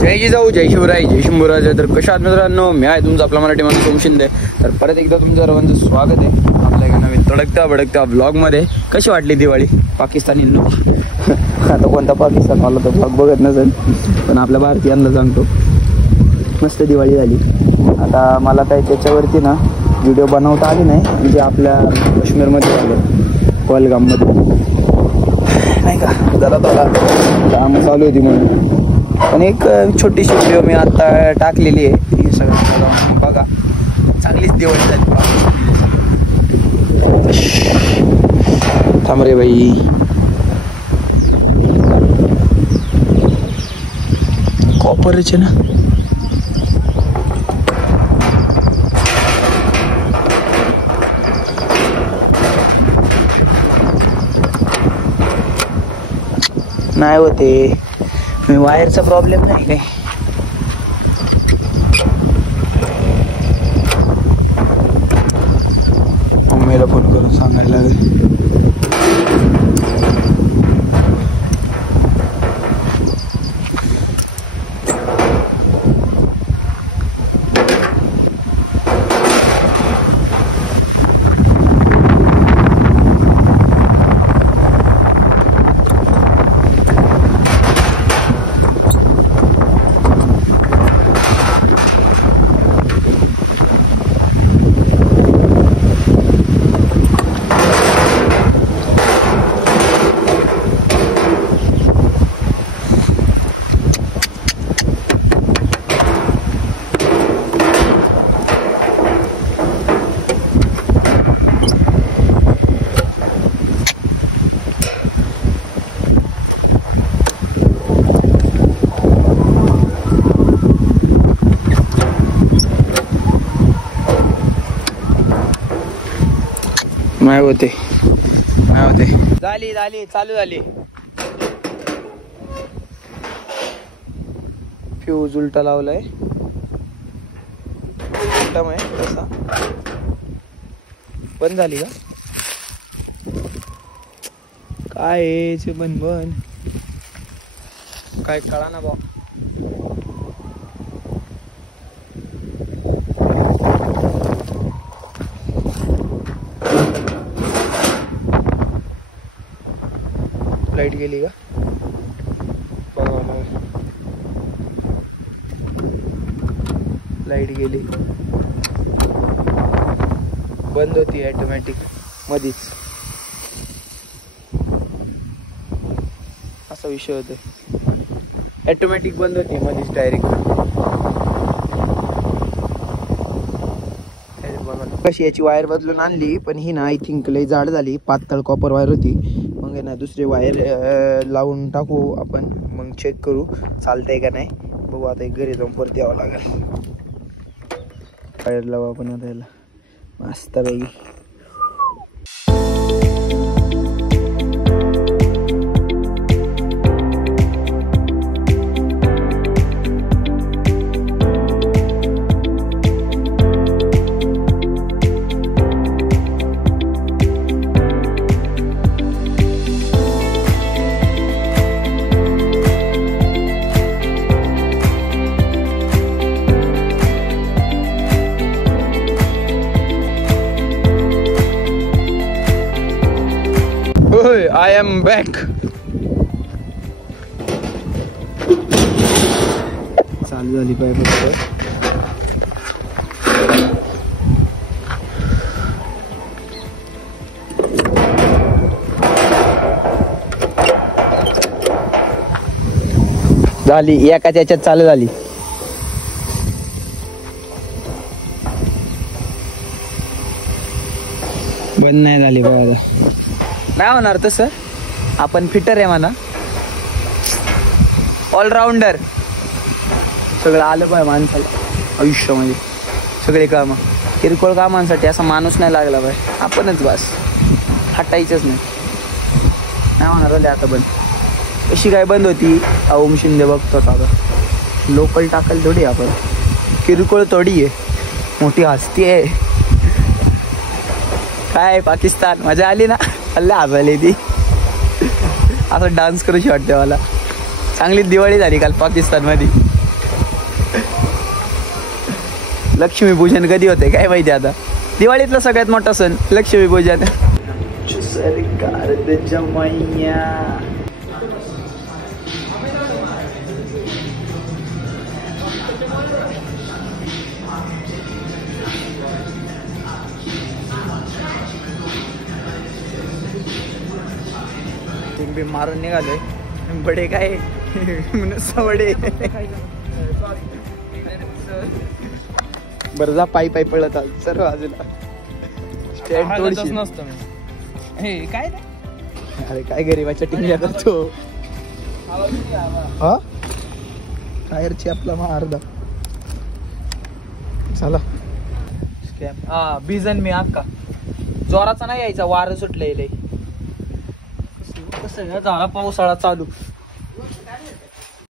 जय जिजाऊ, जय शिवराय, जय शंभूराज. तर कशा आहात मित्रांनो, मी आहे तुमचा आपला मराठी माणूस ओम शिंदे. तर परत एकदा तुमचं सर्वांचं स्वागत आहे आपल्या एका नवीन तडकत्या भडकत्या ब्लॉगमध्ये. कशी वाटली दिवाळी पाकिस्तानींनो? आता कोणता पाकिस्तान वाला तर ब्लॉग बघत नसेल, पण आपल्या भारतीयांना सांगतो मस्त दिवाळी झाली. आता मला काही त्याच्यावरती ना व्हिडिओ बनवता आली नाही, म्हणजे आपल्या काश्मीरमध्ये झालं, पहलगाममध्ये नाही का, जरा थोडा काम चालू होती म्हणून. पण एक छोटीशी व्हिडिओ मी आता टाकलेली आहे, ती सगळं बघा. चांगलीच दिवाळी झाली. थांब रे बाई, कॉपरचे ना. नाही होते, मी वायरचा प्रॉब्लेम नाही काय. मम्मीला फोन करून सांगायला लागेल. नाही होते, नाही होते. झाली झाली, चालू झाली. फ्यूज उलटा लावलाय, उलटा आहे तसा. बंद झाली का काय? बंद काय कळा ना बा. लाईट गेली का बघा. लाईट गेली, बंद होती ऑटोमॅटिक मधीच. असा विषय होतो, ऑटोमॅटिक बंद होती मधीच डायरेक्ट. कशी याची वायर बदलून आणली, पण ही ना आय थिंक लई जाड झाली, पातळ कॉपर वायर होती. मग ना दुसरी वायर लावून टाकू आपण, मग चेक करू चालतंय का नाही. बघू आता घरी जाऊन परत यावं लागेल. वायर लावू आपण आता याला मस्त बाई. I am back. चालू झाली पाहिजे झाली, एकाच याच्यात चालू झाली. बंद नाही झाली बघा. नाही होणार तसं, आपण फिटर आहे म्हणा, ऑलराऊंडर. सगळं आलं पाहिजे माणसाला आयुष्यामध्ये, सगळे कामं. किरकोळ कामांसाठी असा माणूस नाही लागला पाहिजे, आपणच बस हटायचंच नाही. नाही होणार झाले आता बंद. कशी काय बंद होती ओम शिंदे बघतो आता. लोकल टाकल थोडी आपण, किरकोळ थोडी आहे, मोठी हस्ती आहे. काय पाकिस्तान, मजा आली ना? अल्ला आली ती, असं डान्स करूशी वाटते मला. चांगली दिवाळी झाली काल पाकिस्तान मध्ये. लक्ष्मीपूजन कधी होते काय माहिती आता. दिवाळीतला सगळ्यात मोठा सण लक्ष्मीपूजन. सरकार जमाइया बी मारून निघालोय. बडे काय बडे बरं जा पायी पायी पळत आल सर्व बाजूला. नसतं हे काय अरे काय गरीबाच्या टिंगल्या करतो. हा टायरची आपला मग अर्धा झाला. हा बिजन मी अक्का जोराचा नाही यायचा, वारं सुटलंय लय. कसं झाला पावसाळा चालू.